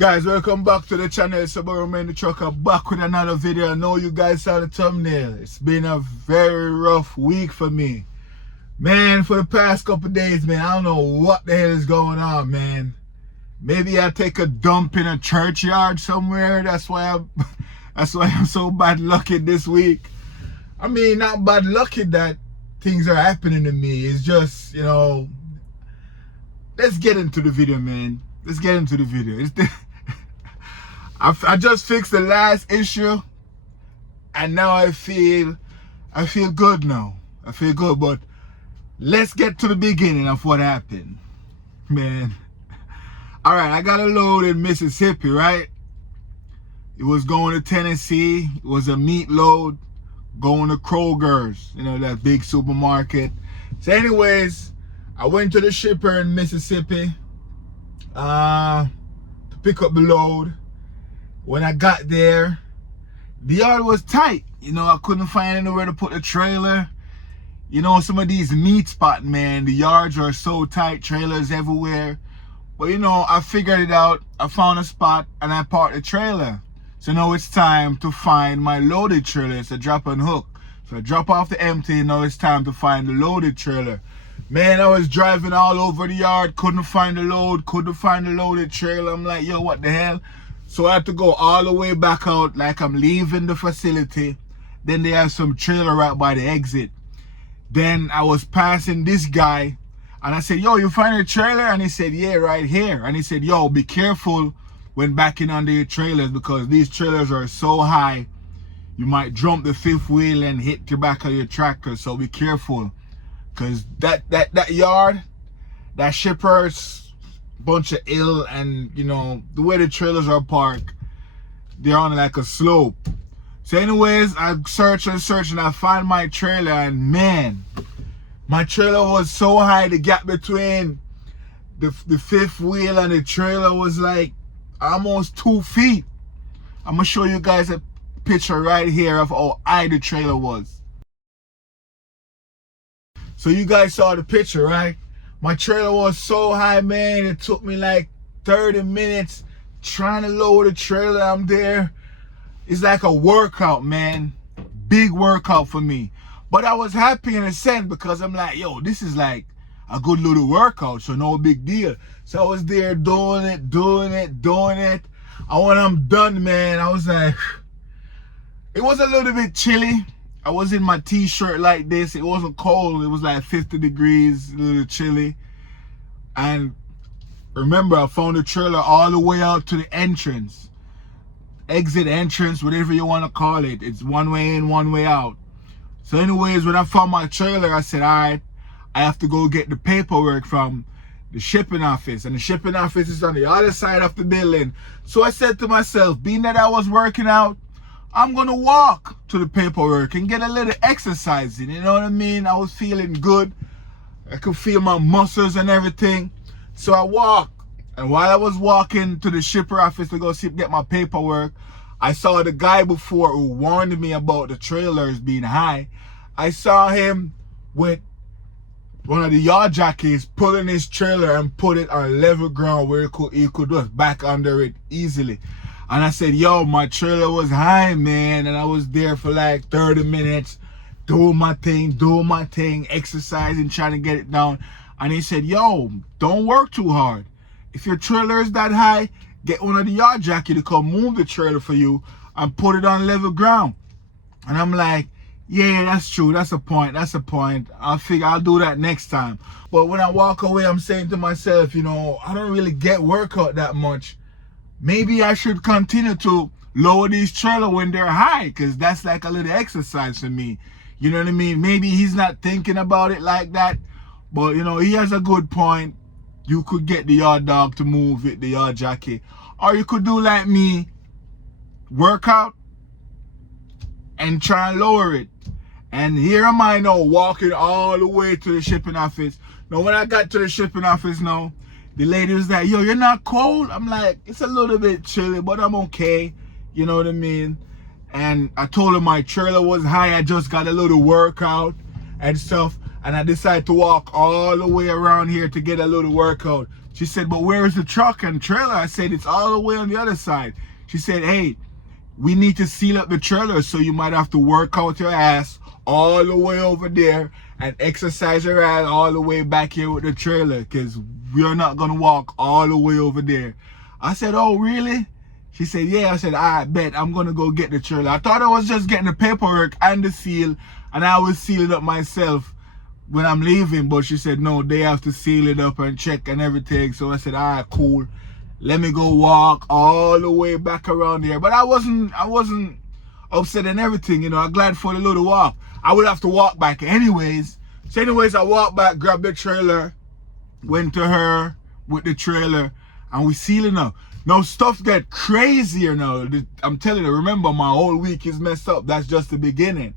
Guys, welcome back to the channel. It's about Man the Trucker back with another video. I know you guys saw the thumbnail. It's been a very rough week for me. Man, for the past couple days, man, I don't know what the hell is going on, man. Maybe I take a dump in a churchyard somewhere. That's why I'm so bad lucky this week. I mean, not bad lucky that things are happening to me. It's just, you know, let's get into the video, man. Let's get into the video. I just fixed the last issue, and now I feel good now. I feel good, but let's get to the beginning of what happened, man. All right, I got a load in Mississippi, right? It was going to Tennessee. It was a meat load going to Kroger's, you know, that big supermarket. So anyways, I went to the shipper in Mississippi to pick up the load. When I got there, the yard was tight. You know, I couldn't find anywhere to put the trailer. You know, some of these meat spots, man, the yards are so tight, trailers everywhere. But you know, I figured it out. I found a spot and I parked the trailer. So now it's time to find my loaded trailer. It's a drop and hook. So I drop off the empty, now it's time to find the loaded trailer. Man, I was driving all over the yard, couldn't find the load, couldn't find the loaded trailer. I'm like, yo, what the hell? So I had to go all the way back out like I'm leaving the facility. Then they have some trailer right by the exit. Then I was passing this guy and I said, yo, you find a trailer? And he said, yeah, right here. And he said, yo, be careful when backing under your trailers because these trailers are so high, you might jump the fifth wheel and hit the back of your tractor. So be careful. Because that yard, that shipper's bunch of ill, and you know the way the trailers are parked, they're on like a slope. So anyways, I searched and I found my trailer, and man, my trailer was so high, the gap between the fifth wheel and the trailer was like almost 2 feet. I'm gonna show you guys a picture right here of how high the trailer was. So you guys saw the picture, right? My trailer was so high, man. It took me like 30 minutes trying to lower the trailer. I'm there. It's like a workout, man. Big workout for me. But I was happy in a sense because I'm like, yo, this is like a good little workout, so no big deal. So I was there doing it. And when I'm done, man, I was like, it was a little bit chilly. I was in my t-shirt like this. It wasn't cold. It was like 50 degrees, a little chilly. And remember, I found the trailer all the way out to the entrance. Exit, entrance, whatever you want to call it. It's one way in, one way out. So anyways, when I found my trailer, I said, all right, I have to go get the paperwork from the shipping office. And the shipping office is on the other side of the building. So I said to myself, being that I was working out, I'm gonna walk to the paperwork and get a little exercise in, you know what I mean? I was feeling good. I could feel my muscles and everything. So I walked. And while I was walking to the shipper office to go get my paperwork, I saw the guy before who warned me about the trailers being high. I saw him with one of the yard jockeys pulling his trailer and put it on level ground where he could just back under it easily. And I said, yo, my trailer was high, man. And I was there for like 30 minutes, doing my thing, exercising, trying to get it down. And he said, yo, don't work too hard. If your trailer is that high, get one of the yard jockeys to come move the trailer for you and put it on level ground. And I'm like, yeah, that's true. That's a point. I figure I'll do that next time. But when I walk away, I'm saying to myself, you know, I don't really get workout that much. Maybe I should continue to lower these trailers when they're high, because that's like a little exercise for me. You know what I mean? Maybe he's not thinking about it like that, but you know, he has a good point. You could get the yard dog to move it, the yard jockey, or you could do like me, work out and try and lower it. And here am I now walking all the way to the shipping office. Now when I got to the shipping office now, the lady was like, yo, you're not cold? I'm like, it's a little bit chilly, but I'm okay. You know what I mean? And I told her my trailer was high. I just got a little workout and stuff. And I decided to walk all the way around here to get a little workout. She said, but where is the truck and trailer? I said, it's all the way on the other side. She said, hey, we need to seal up the trailer, so you might have to work out your ass all the way over there and exercise your ass all the way back here with the trailer, because we're not going to walk all the way over there. I said, oh, really? She said, yeah. I said, I bet I'm going to go get the trailer. I thought I was just getting the paperwork and the seal, and I was sealing up myself when I'm leaving. But she said, no, they have to seal it up and check and everything. So I said, all right, cool. Let me go walk all the way back around there. But I wasn't upset and everything, you know. I'm glad for the little walk. I would have to walk back anyways. So anyways, I walked back, grabbed the trailer, went to her with the trailer, and we sealing up. Now stuff get crazier now. I'm telling you, remember, my whole week is messed up. That's just the beginning.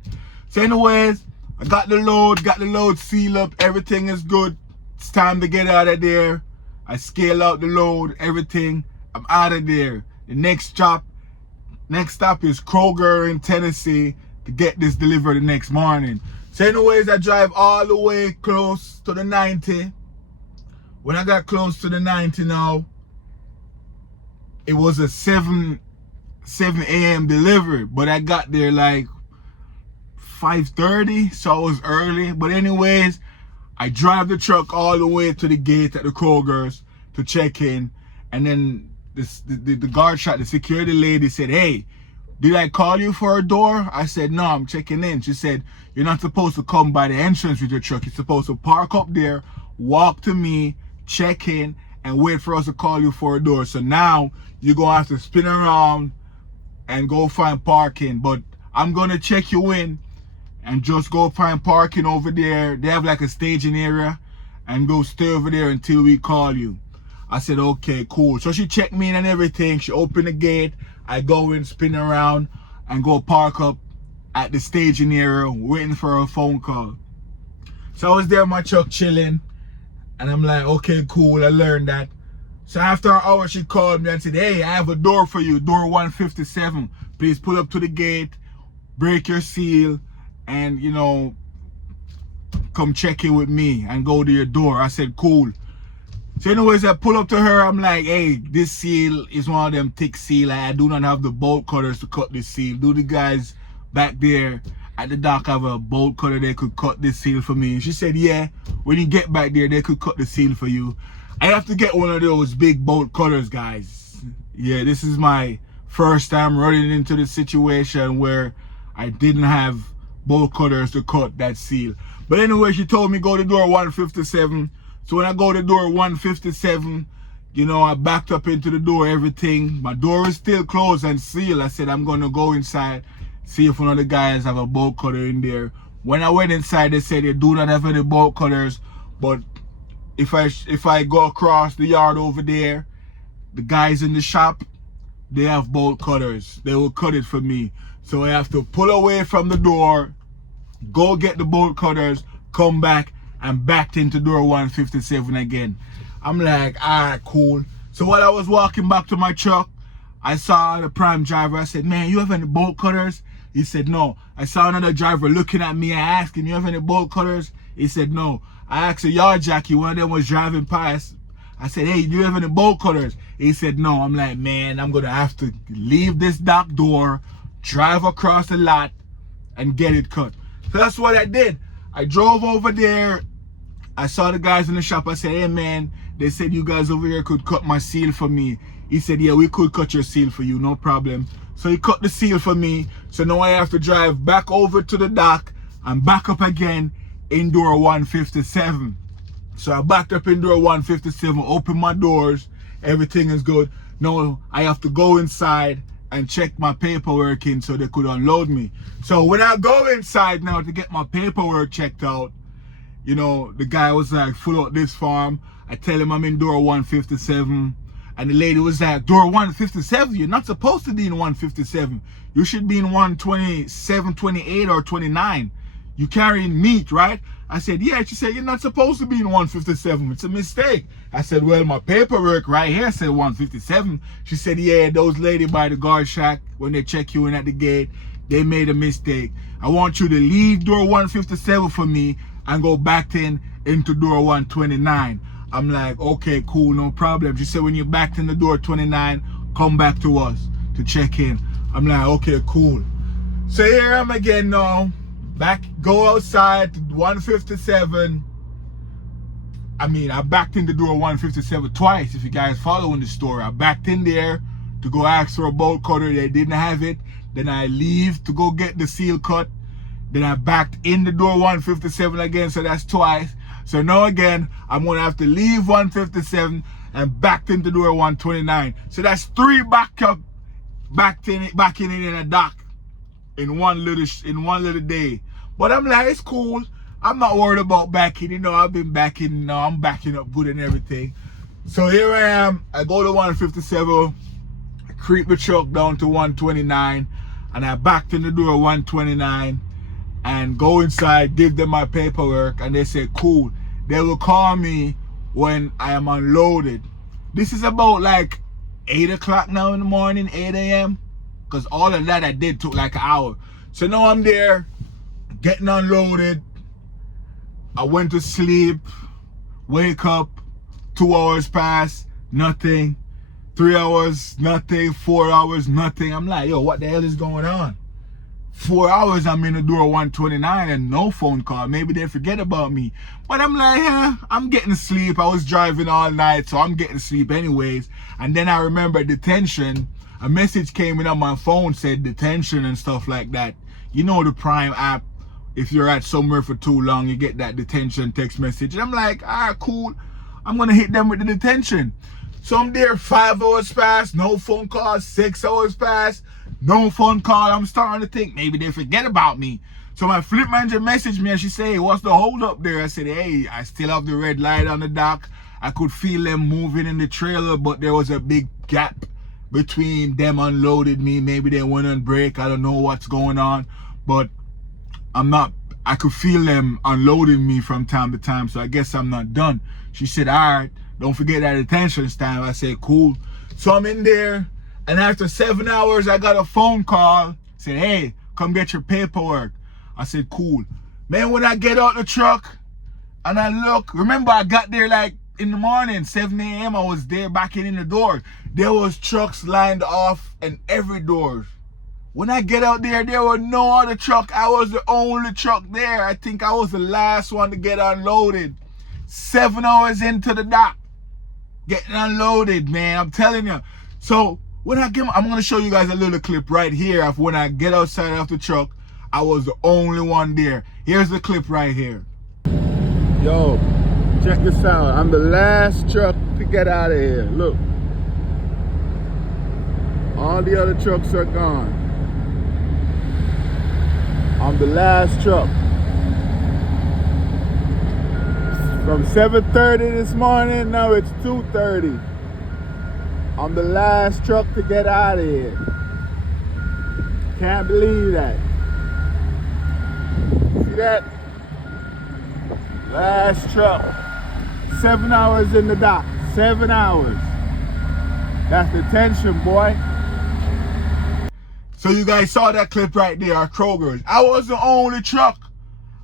So anyways, I got the load sealed up. Everything is good. It's time to get out of there. I scale out the load, everything. I'm out of there. The next stop is Kroger in Tennessee to get this delivered the next morning. So anyways, I drive all the way close to the 90. When I got close to the 90 now, it was a 7 a.m. delivery, but I got there like 5:30, so I was early. But anyways, I drive the truck all the way to the gate at the Kroger's to check in, and then the guard shot, the security lady said, hey, did I call you for a door? I said, no, I'm checking in. She said, you're not supposed to come by the entrance with your truck. You're supposed to park up there, walk to me, check in, and wait for us to call you for a door. So now you're going to have to spin around and go find parking. But I'm going to check you in and just go find parking over there. They have like a staging area, and go stay over there until we call you. I said, okay, cool. So she checked me in and everything. She opened the gate. I go in, spin around, and go park up at the staging area, waiting for a phone call. So I was there in my truck chilling, and I'm like, okay, cool, I learned that. So after an hour, she called me and said, hey, I have a door for you, door 157. Please pull up to the gate, break your seal, and, you know, come check in with me and go to your door. I said, cool. So anyways, I pull up to her. I'm like, hey, this seal is one of them thick seal. I do not have the bolt cutters to cut this seal. Do the guys back there at the dock have a bolt cutter they could cut this seal for me? She said, yeah, when you get back there, they could cut the seal for you. I have to get one of those big bolt cutters, guys. Yeah, this is my first time running into the situation where I didn't have bolt cutters to cut that seal. But anyway, she told me go to door 157. So when I go to door 157, you know, I backed up into the door, everything. My door is still closed and sealed. I said, I'm going to go inside, see if one of the guys have a bolt cutter in there. When I went inside, they said they do not have any bolt cutters. But if I go across the yard over there, the guys in the shop, they have bolt cutters. They will cut it for me. So I have to pull away from the door, go get the bolt cutters, come back, and backed into door 157 again. I'm like, all right, cool. So while I was walking back to my truck, I saw the prime driver. I said, man, you have any bolt cutters? He said, no. I saw another driver looking at me. I asked him, you have any bolt cutters? He said, no. I asked a yard jockey, one of them was driving past. I said, hey, do you have any bolt cutters? He said, no. I'm like, man, I'm going to have to leave this dock door, drive across the lot, and get it cut. So that's what I did. I drove over there. I saw the guys in the shop. I said, hey, man, they said you guys over here could cut my seal for me. He said, yeah, we could cut your seal for you, no problem. So he cut the seal for me. So now I have to drive back over to the dock and back up again in door 157. So I backed up in door 157, opened my doors, everything is good. Now I have to go inside and check my paperwork in so they could unload me. So when I go inside now to get my paperwork checked out, you know, the guy was like, fill out this form. I tell him I'm in door 157. And the lady was like, door 157? You're not supposed to be in 157. You should be in 127, 28, or 29. You carrying meat, right? I said, yeah. She said, you're not supposed to be in 157. It's a mistake. I said, well, my paperwork right here said 157. She said, yeah, those lady by the guard shack, when they check you in at the gate, they made a mistake. I want you to leave door 157 for me and go back into door 129. I'm like, okay, cool, no problem. She said, when you're back in the door 29, come back to us to check in. I'm like, okay, cool. So here I'm again now. Go outside to 157. I backed in the door 157 twice, if you guys following the story. I backed in there to go ask for a bolt cutter. They didn't have it. Then I leave to go get the seal cut. Then I backed in the door 157 again, so that's twice. So now again, I'm gonna have to leave 157 and backed into door 129. So that's 3 backing in a dock in one little day. But I'm like, it's cool. I'm not worried about backing. You know, I've been backing. I'm backing up good and everything. So here I am. I go to 157. I creep the truck down to 129, and I backed in the door 129 and go inside, give them my paperwork, and they say, cool. They will call me when I am unloaded. This is about like 8 o'clock now in the morning, 8 a.m. Because all of that I did took like an hour. So now I'm there, getting unloaded. I went to sleep, wake up, 2 hours pass, nothing. 3 hours, nothing. 4 hours, nothing. I'm like, yo, what the hell is going on? 4 hours I'm in the door 129 and no phone call. Maybe they forget about me. But I'm like, I'm getting sleep. I was driving all night, so I'm getting sleep anyways. And then I remember detention. A message came in on my phone, said detention and stuff like that. You know the Prime app. If you're at somewhere for too long, you get that detention text message. And I'm like, cool. I'm going to hit them with the detention. So I'm there, 5 hours pass, no phone call. 6 hours pass, no phone call. I'm starting to think maybe they forget about me. So my fleet manager messaged me and she said, hey, what's the hold up there? I said, hey, I still have the red light on the dock. I could feel them moving in the trailer, but there was a big gap between them unloaded me. Maybe they went on break. I don't know what's going on, but I could feel them unloading me from time to time, so I guess I'm not done. She said, all right, don't forget that attention time. I said, cool. So I'm in there, and after 7 hours, I got a phone call. Said, hey, come get your paperwork. I said, cool. Man, when I get out the truck, and I look, remember I got there like in the morning, 7 a.m., I was there backing in the door. There was trucks lined off in every door. When I get out there, there was no other truck. I was the only truck there. I think I was the last one to get unloaded. 7 hours into the dock, getting unloaded, man. I'm telling you. So when I'm going to show you guys a little clip right here of when I get outside of the truck. I was the only one there. Here's the clip right here. Yo, check this out. I'm the last truck to get out of here. Look. All the other trucks are gone. I'm the last truck. From 7:30 this morning, now it's 2:30. I'm the last truck to get out of here. Can't believe that. See that? Last truck. 7 hours in the dock. 7 hours. That's the tension, boy. So you guys saw that clip right there, our Kroger's. I was the only truck.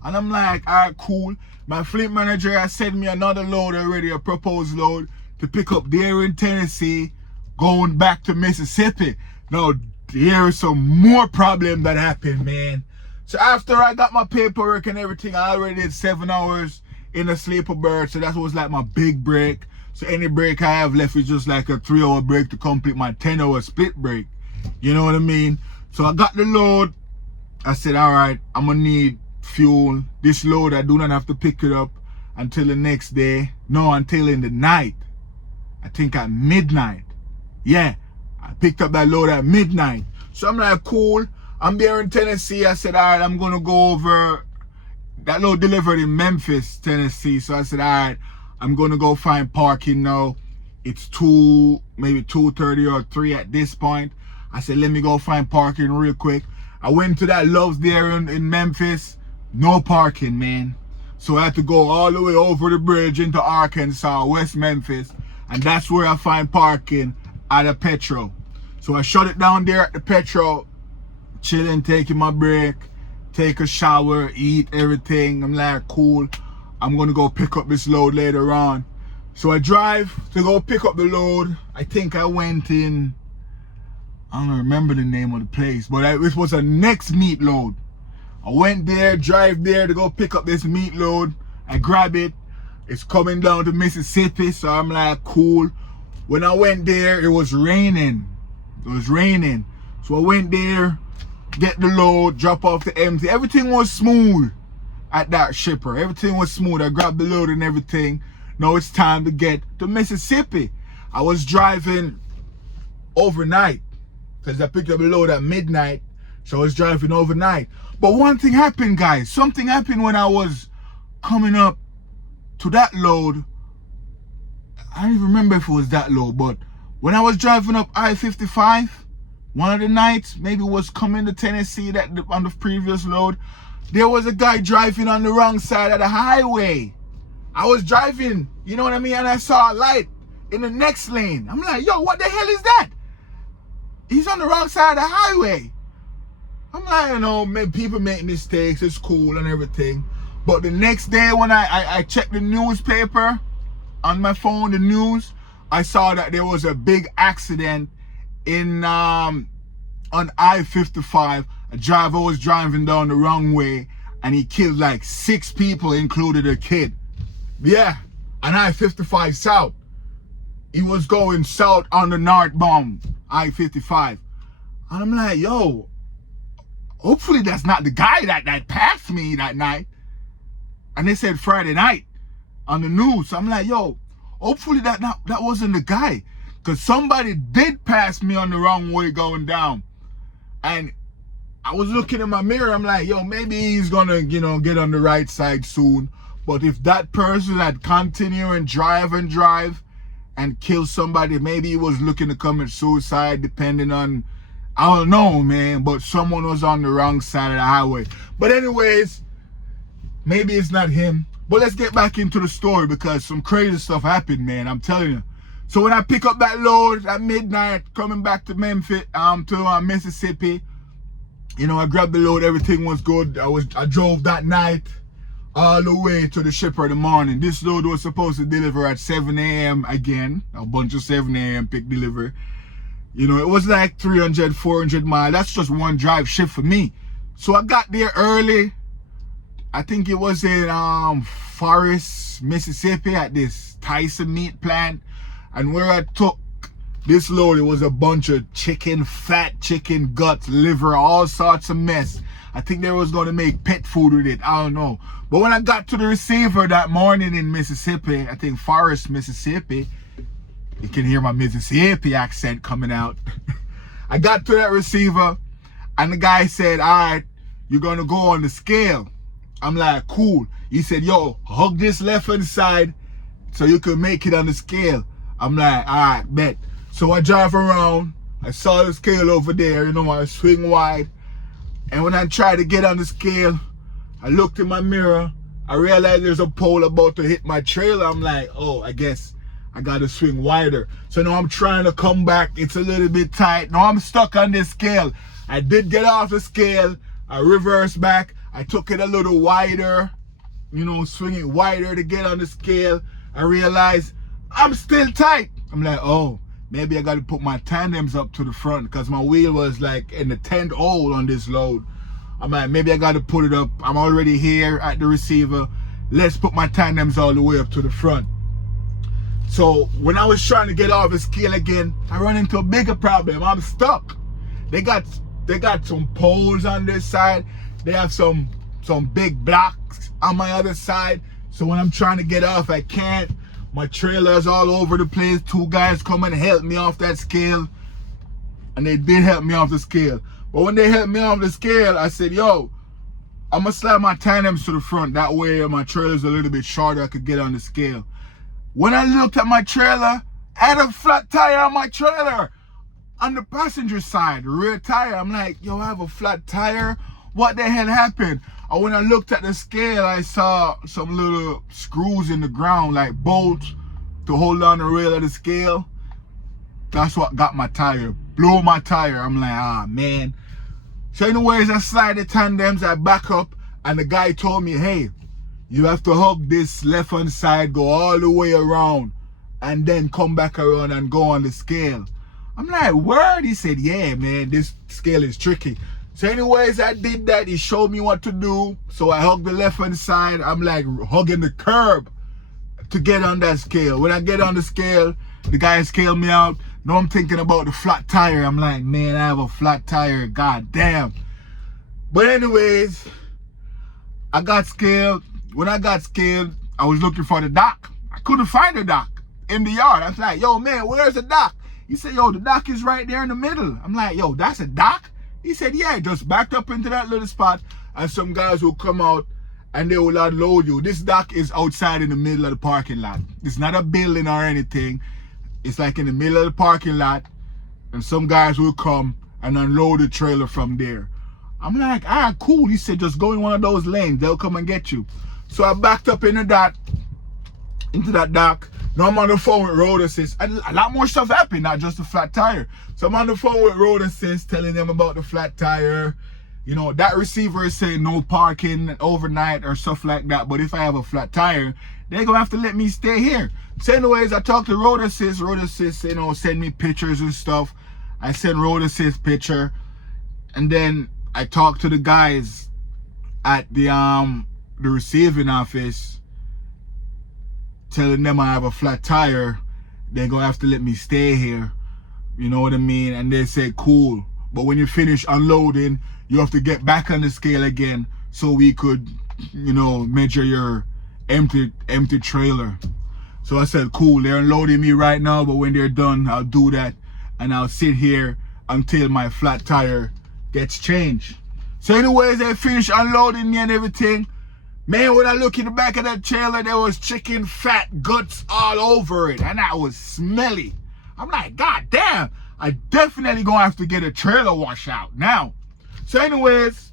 And I'm like, all right, cool. My fleet manager has sent me another load already, a proposed load, to pick up there in Tennessee, going back to Mississippi. Now, there is some more problem that happened, man. So after I got my paperwork and everything, I already did 7 hours in a sleeper berth. So that was like my big break. So any break I have left is just like a 3-hour break to complete my 10-hour split break. You know what I mean? So I got the load. I said, all right, I'm going to need fuel. This load, I do not have to pick it up until the next day. No, until in the night. I think at midnight. Yeah, I picked up that load at midnight. So I'm like, cool. I'm there in Tennessee. I said, all right, I'm going to go over. That load delivered in Memphis, Tennessee. So I said, all right, I'm going to go find parking now. It's maybe 2:30 or 3 at this point. I said, let me go find parking real quick. I went to that Love's there in Memphis. No parking, man. So I had to go all the way over the bridge into Arkansas, West Memphis. And that's where I find parking at a petrol. So I shut it down there at the petrol. Chilling, taking my break. Take a shower, eat, everything. I'm like, cool. I'm going to go pick up this load later on. So I drive to go pick up the load. I think I went in, I don't remember the name of the place, but it was a next meat load. I went there, drive there to go pick up this meat load. I grab it. It's coming down to Mississippi, so I'm like, cool. When I went there, it was raining. It was raining. So I went there, get the load, drop off the empty. Everything was smooth at that shipper. Everything was smooth. I grabbed the load and everything. Now it's time to get to Mississippi. I was driving overnight because I picked up the load at midnight. So I was driving overnight. But one thing happened, guys. Something happened when I was coming up to that load. I don't even remember if it was that load, but when I was driving up I-55, one of the nights, maybe it was coming to Tennessee on the previous load, there was a guy driving on the wrong side of the highway. I was driving, you know what I mean, and I saw a light in the next lane. I'm like, yo, what the hell is that? He's on the wrong side of the highway. I'm like, you know, people make mistakes, it's cool and everything. But the next day when I checked the newspaper on my phone, the news, I saw that there was a big accident in on I-55. A driver was driving down the wrong way and he killed like 6 people, including a kid. Yeah, on I-55 south. He was going south on the northbound I-55. And I'm like, yo, hopefully that's not the guy that passed me that night. And they said Friday night on the news. So I'm like, yo, hopefully that wasn't the guy. Because somebody did pass me on the wrong way going down. And I was looking in my mirror. I'm like, yo, maybe he's going to, you know, get on the right side soon. But if that person had continued and drive and kill somebody, maybe he was looking to commit suicide, depending on, I don't know, man. But someone was on the wrong side of the highway. But anyways, maybe it's not him. But let's get back into the story because some crazy stuff happened, man. I'm telling you. So when I pick up that load at midnight, coming back to Memphis, to Mississippi, you know, I grabbed the load. Everything was good. I drove that night all the way to the shipper in the morning. This load was supposed to deliver at 7 a.m. again. A bunch of 7 a.m. pick delivery. You know, it was like 300, 400 miles. That's just one drive shift for me. So I got there early. I think it was in Forest, Mississippi at this Tyson meat plant. And where I took this load, it was a bunch of chicken, fat chicken, guts, liver, all sorts of mess. I think they was going to make pet food with it. I don't know. But when I got to the receiver that morning in Mississippi, I think Forest, Mississippi, you can hear my Mississippi accent coming out. I got to that receiver and the guy said, all right, you're going to go on the scale. I'm like, cool. He said, yo, hug this left hand side so you can make it on the scale. I'm like, all right, bet. So I drive around. I saw the scale over there, you know, I swing wide. And when I tried to get on the scale, I looked in my mirror. I realized there's a pole about to hit my trailer. I'm like, oh, I guess I got to swing wider. So now I'm trying to come back. It's a little bit tight. Now I'm stuck on this scale. I did get off the scale. I reversed back. I took it a little wider, you know, swing it wider to get on the scale. I realized I'm still tight. I'm like, oh, maybe I got to put my tandems up to the front because my wheel was like in the 10th hole on this load. I'm like, maybe I got to put it up. I'm already here at the receiver. Let's put my tandems all the way up to the front. So when I was trying to get off the scale again, I run into a bigger problem. I'm stuck. They got some poles on this side. They have some big blocks on my other side. So when I'm trying to get off, I can't. My trailer's all over the place. 2 guys come and help me off that scale. And they did help me off the scale. But when they helped me off the scale, I said, yo, I'm going to slide my tandems to the front. That way my trailer's a little bit shorter. I could get on the scale. When I looked at my trailer, I had a flat tire on my trailer. On the passenger side, rear tire. I'm like, yo, I have a flat tire. What the hell happened? And when I looked at the scale, I saw some little screws in the ground, like bolts to hold on the rail of the scale. That's what got my tire. Blew my tire. I'm like, ah, man. So anyways, I slide the tandems, I back up, and the guy told me, hey, you have to hug this left-hand side, go all the way around and then come back around and go on the scale. I'm like, word? He said, yeah, man, this scale is tricky. So anyways, I did that. He showed me what to do. So I hugged the left-hand side. I'm like hugging the curb to get on that scale. When I get on the scale, the guy scaled me out. Now I'm thinking about the flat tire. I'm like, man, I have a flat tire. God damn. But anyways, I got scaled. When I got scaled, I was looking for the dock. I couldn't find the dock in the yard. I was like, yo, man, where's the dock? He said, yo, the dock is right there in the middle. I'm like, yo, that's a dock? He said, yeah, just backed up into that little spot, and some guys will come out and they will unload you. This dock is outside in the middle of the parking lot. It's not a building or anything. It's like in the middle of the parking lot, and some guys will come and unload the trailer from there. I'm like, ah, cool. He said, just go in one of those lanes. They'll come and get you. So I backed up into that dock. Now I'm on the phone with road assist, and a lot more stuff happened, not just the flat tire. So I'm on the phone with road assist, telling them about the flat tire. You know, that receiver is saying no parking overnight or stuff like that. But if I have a flat tire, they're gonna have to let me stay here. So anyways, I talked to road assist, you know, send me pictures and stuff. I sent road assist picture, and then I talked to the guys at the receiving office, telling them I have a flat tire. They're gonna have to let me stay here. You know what I mean? And they say, cool. But when you finish unloading, you have to get back on the scale again so we could, you know, measure your empty trailer. So I said, cool, they're unloading me right now, but when they're done, I'll do that. And I'll sit here until my flat tire gets changed. So anyways, they finished unloading me and everything. Man, when I look in the back of that trailer, there was chicken fat guts all over it, and that was smelly. I'm like, God damn, I definitely gonna have to get a trailer washout now. So anyways,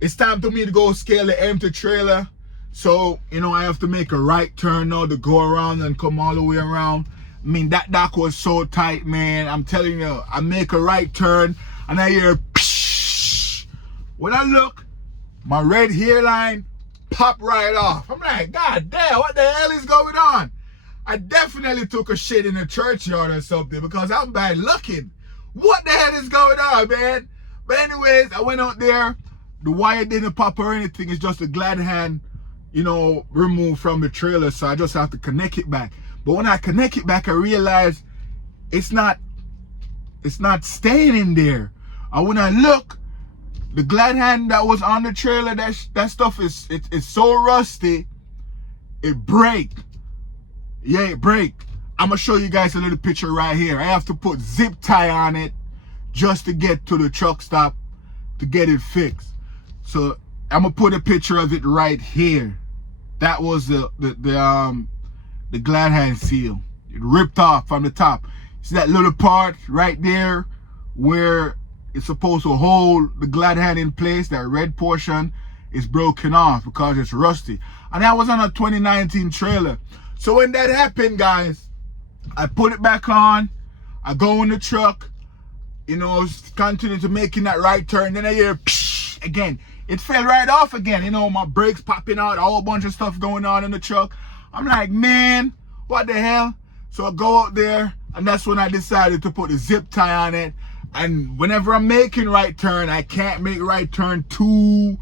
it's time for me to go scale the empty trailer. So, you know, I have to make a right turn now to go around and come all the way around. I mean, that dock was so tight, man. I'm telling you, I make a right turn, and I hear, psh. When I look, my red hairline popped right off. I'm like, God damn, what the hell is going on? I definitely took a shit in a churchyard or something because I'm bad looking. What the hell is going on, man? But anyways, I went out there. The wire didn't pop or anything. It's just a glad hand, you know, removed from the trailer. So I just have to connect it back. But when I connect it back, I realized it's not staying in there. And when I look, the glad hand that was on the trailer, that stuff is so rusty, it break. Yeah, it break. I'm gonna show you guys a little picture right here. I have to put zip tie on it just to get to the truck stop to get it fixed. So I'm gonna put a picture of it right here. That was the glad hand seal. It ripped off from the top. See that little part right there where it's supposed to hold the glad hand in place? That red portion is broken off because it's rusty. And that was on a 2019 trailer. So when that happened, guys, I put it back on. I go in the truck, you know, continue to making that right turn. Then I hear psh, again. It fell right off again. You know, my brakes popping out, a whole bunch of stuff going on in the truck. I'm like, man, what the hell? So I go out there, and that's when I decided to put a zip tie on it. And whenever I'm making right turn, I can't make right turn too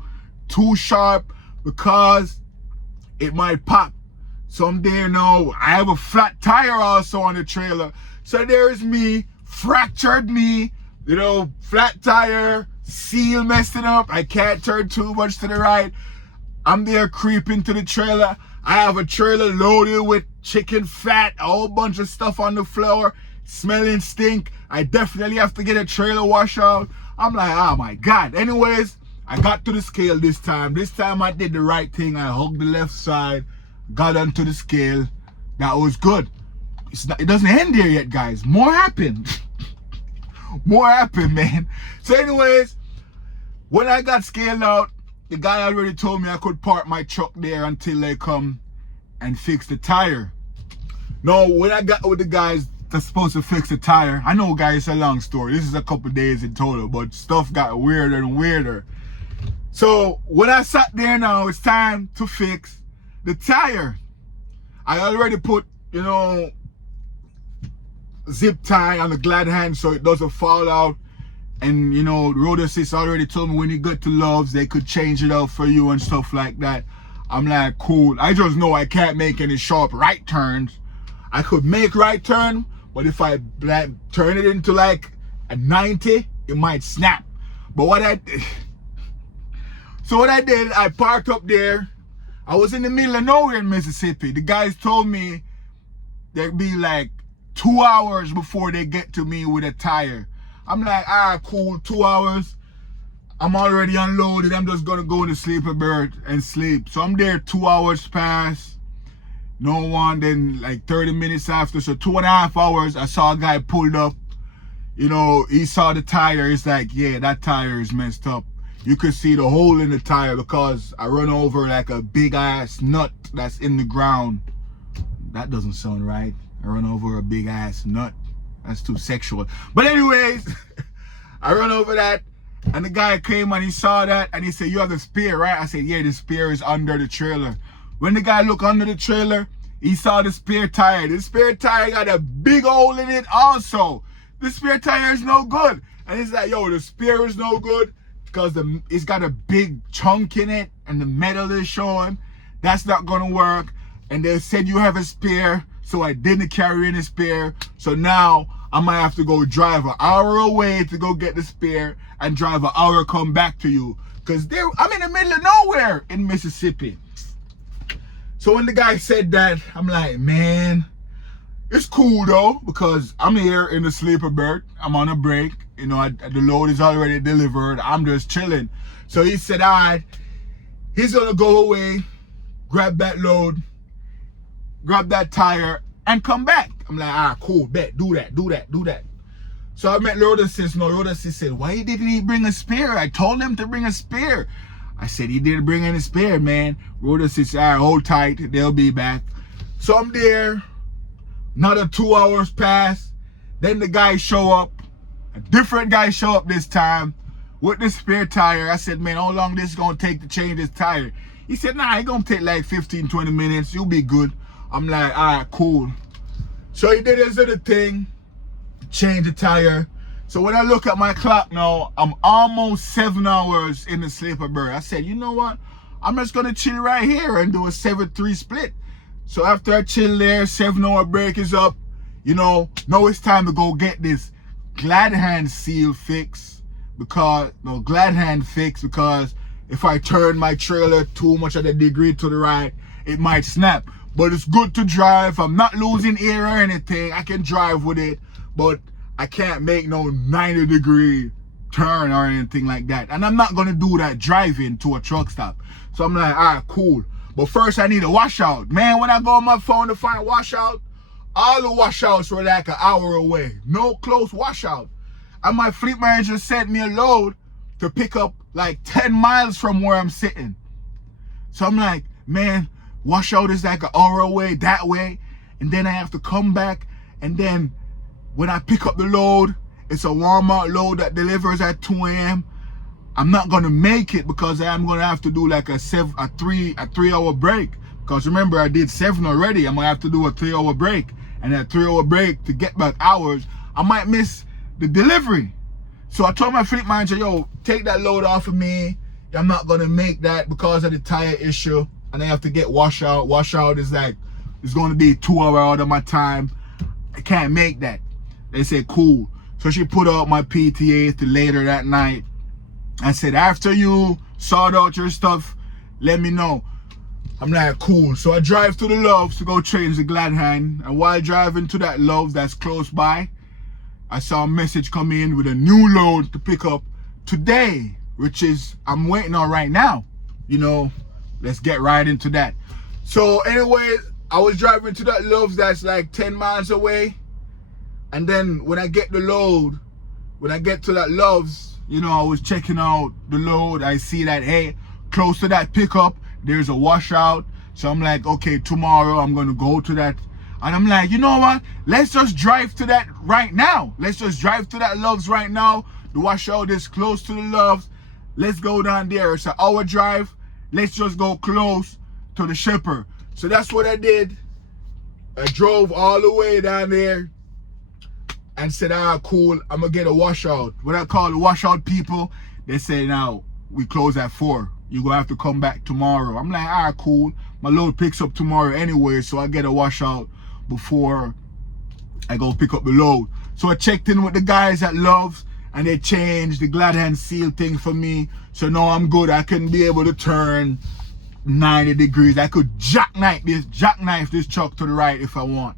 sharp because it might pop. So I'm there now. I have a flat tire also on the trailer. So there's me, fractured me, you know, flat tire, seal messing up. I can't turn too much to the right. I'm there creeping to the trailer. I have a trailer loaded with chicken fat, a whole bunch of stuff on the floor, smelling stink. I definitely have to get a trailer washout. I'm like, oh my God. Anyways, I got to the scale this time. This time I did the right thing. I hugged the left side, got onto the scale. That was good. It doesn't end there yet, guys. More happened. More happened, man. So anyways, when I got scaled out, the guy already told me I could park my truck there until they come and fix the tire. No, when I got with the guys that's supposed to fix the tire, I know, guys, it's a long story. This is a couple days in total, but stuff got weirder and weirder. So when I sat there now, it's time to fix the tire. I already put you know, zip tie on the glad hand so it doesn't fall out. And, you know, the road assist already told me when you get to Loves, they could change it up for you and stuff like that. I'm like, cool. I just know I can't make any sharp right turns. I could make right turn, but if I turn it into like a 90, it might snap. But what I did, I parked up there. I was in the middle of nowhere in Mississippi. The guys told me there'd be like 2 hours before they get to me with a tire. I'm like, cool, 2 hours. I'm already unloaded. I'm just gonna go in the sleeper berth and sleep. So I'm there 2 hours past. No one, then like 30 minutes after. So 2.5 hours, I saw a guy pulled up. You know, he saw the tire. He's like, yeah, that tire is messed up. You could see the hole in the tire because I run over like a big ass nut that's in the ground. That doesn't sound right. I run over a big ass nut. That's too sexual. But anyways, I run over that, and the guy came and he saw that, and he said, you have the spare, right? I said, yeah, the spare is under the trailer. When the guy looked under the trailer, he saw the spare tire. The spare tire got a big hole in it also. The spare tire is no good. And he's like, yo, the spare is no good because it's got a big chunk in it and the metal is showing. That's not gonna work. And they said you have a spare, so I didn't carry any spare. So now I might have to go drive an hour away to go get the spare and drive an hour come back to you. Because I'm in the middle of nowhere in Mississippi. So when the guy said that, I'm like, man, it's cool though, because I'm here in the sleeper berth. I'm on a break. You know, the load is already delivered. I'm just chilling. So he said, all right, he's going to go away, grab that load, grab that tire, and come back. I'm like, cool, bet, do that. So I met road assist. No, road assist said, why didn't he bring a spare? I told him to bring a spare. I said, he didn't bring any spare, man. Road assist said, all right, hold tight, they'll be back. So I'm there, another 2 hours pass. Then the guy show up, a different guy show up this time with the spare tire. I said, man, how long this is gonna take to change this tire? He said, nah, it's gonna take like 15, 20 minutes, you'll be good. I'm like, all right, cool. So he did his other thing, change the tire. So when I look at my clock now, I'm almost 7 hours in the sleeper berth. I said, you know what? I'm just gonna chill right here and do a 7-3 split. So after I chill there, 7 hour break is up. You know, now it's time to go get this glad hand seal fix because if I turn my trailer too much of a degree to the right, it might snap. But it's good to drive. I'm not losing air or anything. I can drive with it, but I can't make no 90-degree turn or anything like that. And I'm not gonna do that driving to a truck stop. So I'm like, all right, cool. But first I need a washout. Man, when I go on my phone to find washout, all the washouts were like an hour away. No close washout. And my fleet manager sent me a load to pick up like 10 miles from where I'm sitting. So I'm like, man, washout is like an hour away that way. And then I have to come back. And then when I pick up the load, it's a Walmart load that delivers at 2 a.m. I'm not gonna make it because I'm gonna have to do like a 3-hour break. Because remember, I did 7 already. I'm gonna have to do a 3-hour break. And that 3-hour break to get back hours, I might miss the delivery. So I told my fleet manager, yo, take that load off of me. I'm not gonna make that because of the tire issue. And I have to get washout. Washout is like, it's gonna be 2 hours out of my time. I can't make that. They said, cool. So she put out my PTA to later that night. I said, after you sort out your stuff, let me know. I'm like, cool. So I drive to the Loves to go change the glad hand. And while driving to that Loves that's close by, I saw a message come in with a new load to pick up today, which is I'm waiting on right now. You know, let's get right into that. So anyway, I was driving to that Loves that's like 10 miles away. And then when I get the load, when I get to that Loves, you know, I was checking out the load. I see that, hey, close to that pickup, there's a washout. So I'm like, okay, tomorrow I'm going to go to that. And I'm like, you know what? Let's just drive to that right now. Let's just drive to that Loves right now. The washout is close to the Loves. Let's go down there. It's an hour drive. Let's just go close to the shipper. So that's what I did. I drove all the way down there and said, cool, I'm gonna get a washout. When I called the washout people, they say, now, we close at 4. You're gonna have to come back tomorrow. I'm like, cool. My load picks up tomorrow anyway, so I get a washout before I go pick up the load. So I checked in with the guys at Love's, and they changed the glad hand seal thing for me. So now I'm good. I can be able to turn 90 degrees. I could jackknife this truck to the right if I want.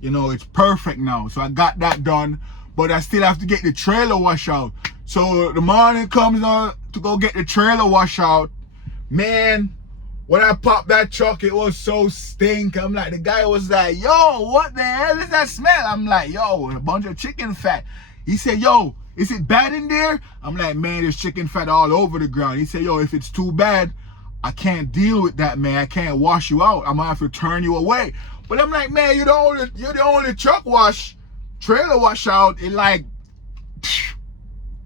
You know, it's perfect now. So I got that done, but I still have to get the trailer washout. So the morning comes on to go get the trailer washout. Man, when I popped that truck, it was so stink. I'm like, the guy was like, yo, what the hell is that smell? I'm like, yo, a bunch of chicken fat. He said, yo, is it bad in there? I'm like, man, there's chicken fat all over the ground. He said, yo, if it's too bad, I can't deal with that, man. I can't wash you out. I'm gonna have to turn you away. But I'm like, man, you're the only truck wash, trailer wash out in like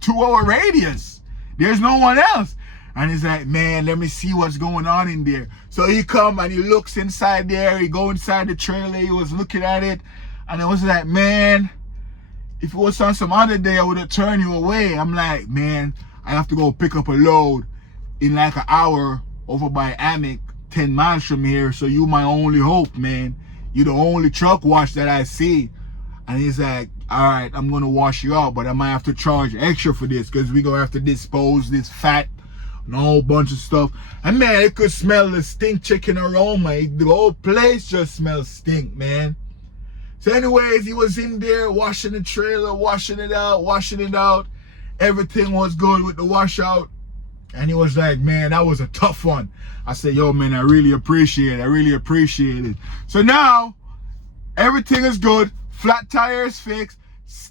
2-hour radius. There's no one else. And he's like, man, let me see what's going on in there. So he come and he looks inside there. He go inside the trailer. He was looking at it. And I was like, man, if it was on some other day, I would have turned you away. I'm like, man, I have to go pick up a load in like an hour over by Amick, 10 miles from here. So you my only hope, man. You're the only truck wash that I see. And he's like, all right, I'm going to wash you out, but I might have to charge extra for this because we're going to have to dispose this fat and a whole bunch of stuff. And man, it could smell the stink chicken aroma. The whole place just smells stink, man. So anyways, he was in there washing the trailer, washing it out. Everything was good with the washout. And he was like, man, that was a tough one. I said, yo, man, I really appreciate it. So now, everything is good. Flat tire is fixed.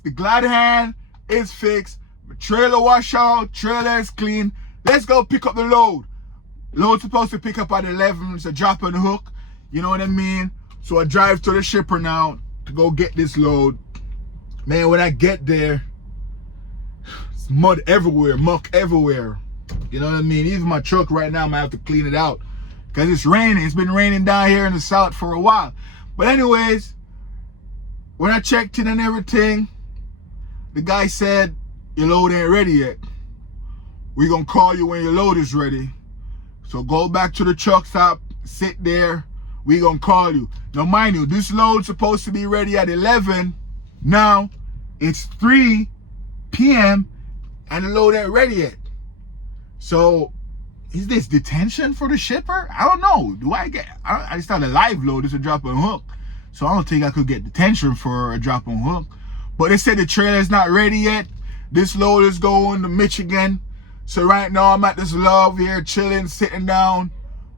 The glad hand is fixed. The trailer washout, trailer is clean. Let's go pick up the load. Load's supposed to pick up at 11. It's a drop and hook. You know what I mean? So I drive to the shipper now to go get this load. Man, when I get there, it's mud everywhere, muck everywhere. You know what I mean? Even my truck right now, I might have to clean it out because it's raining. It's been raining down here in the south for a while. But anyways, when I checked in and everything, the guy said, your load ain't ready yet. We're going to call you when your load is ready. So go back to the truck stop, sit there. We're going to call you. Now, mind you, this load's supposed to be ready at 11. Now, it's 3 p.m. and the load ain't ready yet. So, is this detention for the shipper? I don't know. I just thought a live load is a drop and hook. So I don't think I could get detention for a drop and hook. But they said the trailer's not ready yet. This load is going to Michigan. So right now I'm at this Love here, chilling, sitting down,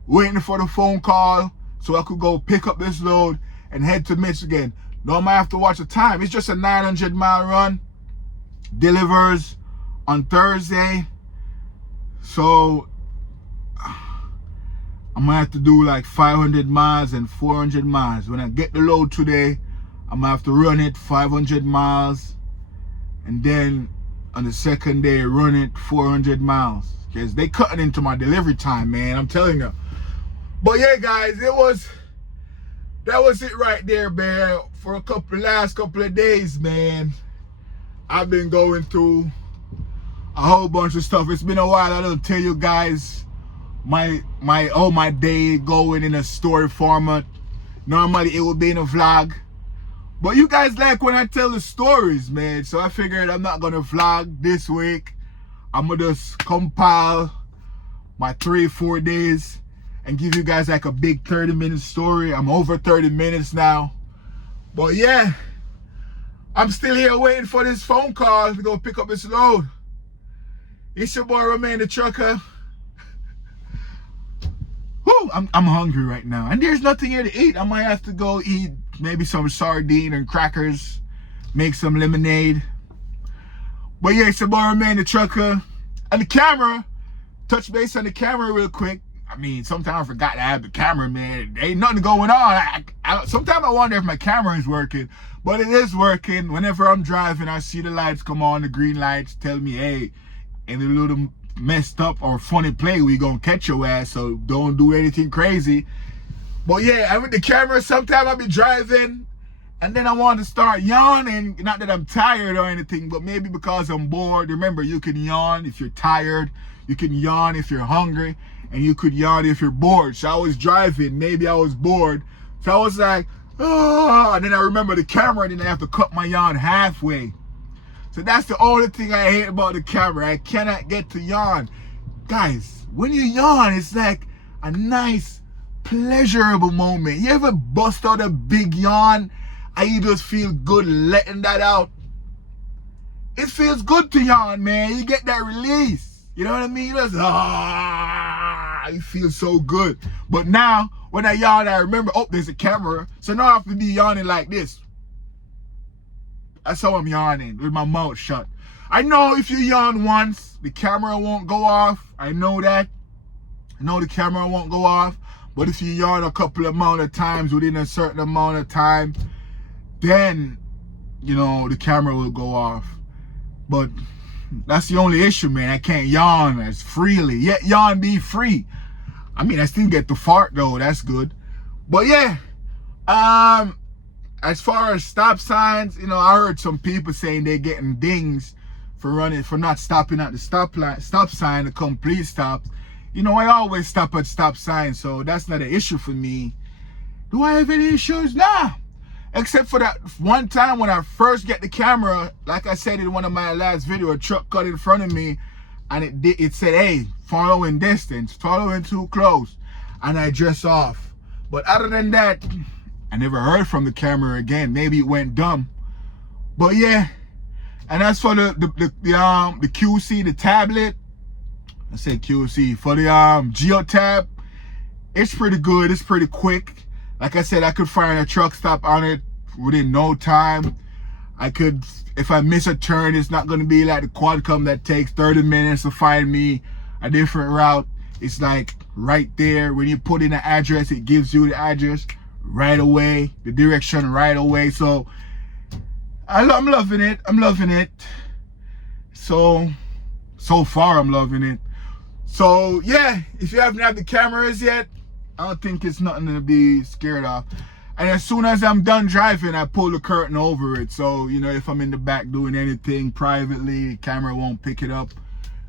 waiting for the phone call so I could go pick up this load and head to Michigan. Now I might have to watch the time. It's just a 900-mile run. Delivers on Thursday. So I'm gonna have to do like 500 miles and 400 miles. When I get the load today, I'm gonna have to run it 500 miles and then on the second day run it 400 miles. Because they cutting into my delivery time, man. I'm telling you. But yeah, guys, that was it right there, man. For last couple of days, man, I've been going through a whole bunch of stuff. It's been a while. I don't tell you guys my day going in a story format. Normally it would be in a vlog, but you guys like when I tell the stories, man. So I figured I'm not gonna vlog this week. I'm gonna just compile my 3-4 days and give you guys like a big 30-minute story. I'm over 30 minutes now, but yeah, I'm still here waiting for this phone call to go pick up this load. It's your boy Romain the Trucker. Whew, I'm hungry right now. And there's nothing here to eat. I might have to go eat maybe some sardine and crackers. Make some lemonade. But yeah, it's your boy Romain the Trucker. And the camera, touch base on the camera real quick. I mean, sometimes I forgot to have the camera, man. There ain't nothing going on. Sometimes I wonder if my camera is working. But it is working. Whenever I'm driving, I see the lights come on, the green lights tell me, hey, and a little messed up or funny play, we gonna catch your ass, so don't do anything crazy. But yeah, I'm with the camera. Sometimes I'll be driving and then I want to start yawning. Not that I'm tired or anything, but maybe because I'm bored. Remember, you can yawn if you're tired. You can yawn if you're hungry. And you could yawn if you're bored. So I was driving. Maybe I was bored. So I was like, oh. And then I remember the camera. And then I have to cut my yawn halfway. So that's the only thing I hate about the camera. I cannot get to yawn. Guys, when you yawn, it's like a nice, pleasurable moment. You ever bust out a big yawn and you just feel good letting that out? It feels good to yawn, man. You get that release. You know what I mean? You just, you feel so good. But now, when I yawn, I remember, oh, there's a camera. So now I have to be yawning like this. That's how I'm yawning, with my mouth shut. I know if you yawn once, the camera won't go off. I know that. I know the camera won't go off. But if you yawn a couple amount of times within a certain amount of time, then, you know, the camera will go off. But that's the only issue, man. I can't yawn as freely. Yet yawn be free. I mean, I still get the fart though. That's good. But yeah, as far as stop signs, you know, I heard some people saying they're getting dings for not stopping at the stop sign, a complete stop. You know, I always stop at stop signs, so that's not an issue for me. Do I have any issues? Nah. Except for that one time when I first get the camera, like I said in one of my last videos, a truck cut in front of me and it said, hey, following distance, following too close, and I dress off. But other than that, I never heard from the camera again. Maybe it went dumb. But yeah. And as for the QC, the tablet, I said QC, for the Geotab, it's pretty good. It's pretty quick. Like I said, I could find a truck stop on it within no time. I could, if I miss a turn, it's not going to be like the Quadcom that takes 30 minutes to find me a different route. It's like right there. When you put in the address, it gives you the address right away, the direction right away. So I'm loving it. I'm loving it. So far I'm loving it. So yeah, if you haven't had the cameras yet, I don't think it's nothing to be scared of. And as soon as I'm done driving, I pull the curtain over it. So, you know, if I'm in the back doing anything privately, the camera won't pick it up.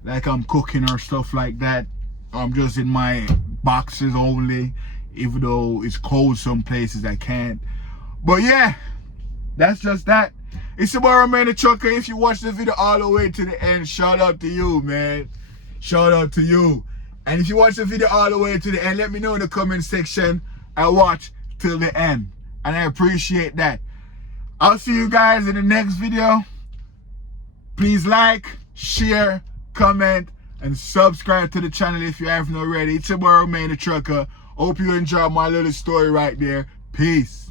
Like I'm cooking or stuff like that. I'm just in my boxes only. Even though it's cold some places, I can't. But yeah, that's just that. It's your boy, Man the Trucker. If you watch the video all the way to the end, shout out to you, man. Shout out to you. And if you watch the video all the way to the end, let me know in the comment section. I watch till the end. And I appreciate that. I'll see you guys in the next video. Please like, share, comment, and subscribe to the channel if you haven't already. It's your boy, Man the Trucker. Hope you enjoyed my little story right there. Peace.